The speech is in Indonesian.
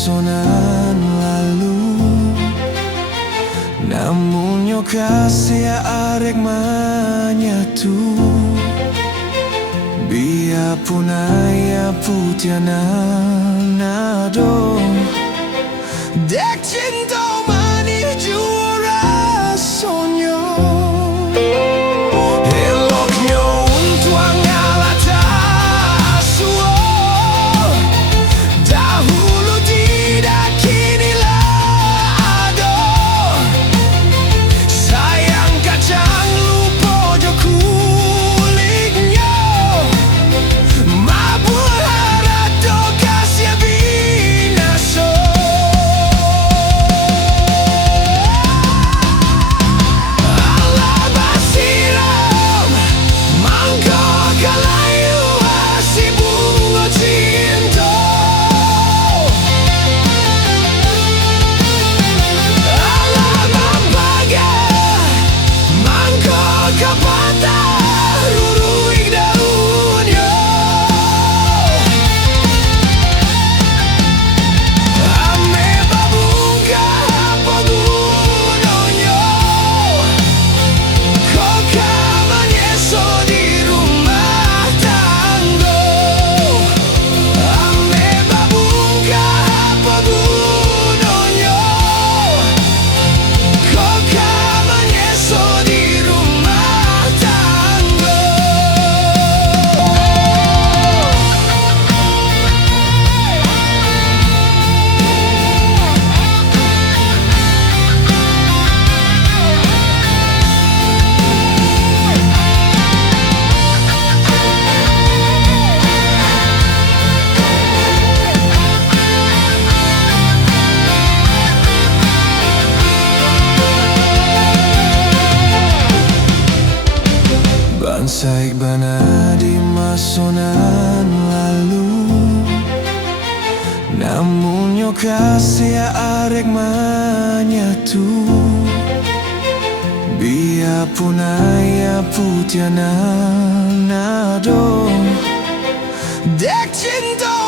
masonan lalu, namun yo kasih arek menyatu. Biarpun ayah putiana nado, dek cinta manis juara sonyo. Eloknya untuk ngalata suo, dahulu tidak kinilah ado. Sayang kacang lupa jo kulitnya, mabuk harap do kasih binaso. Allah basiram mangko kalayu si bunga cinta. Allah mambaga mangko kapata ruruik daunnya. Ame babungka apa gunanya, kau kamanyeso di rumah tangga. Ame babungka apa gunanya, kau kamanyeso di rumah tangga. Bansai bana di masonan lalu, namun yo kasih arek menyatu. Biarpun ayah putiana nado, dek cinta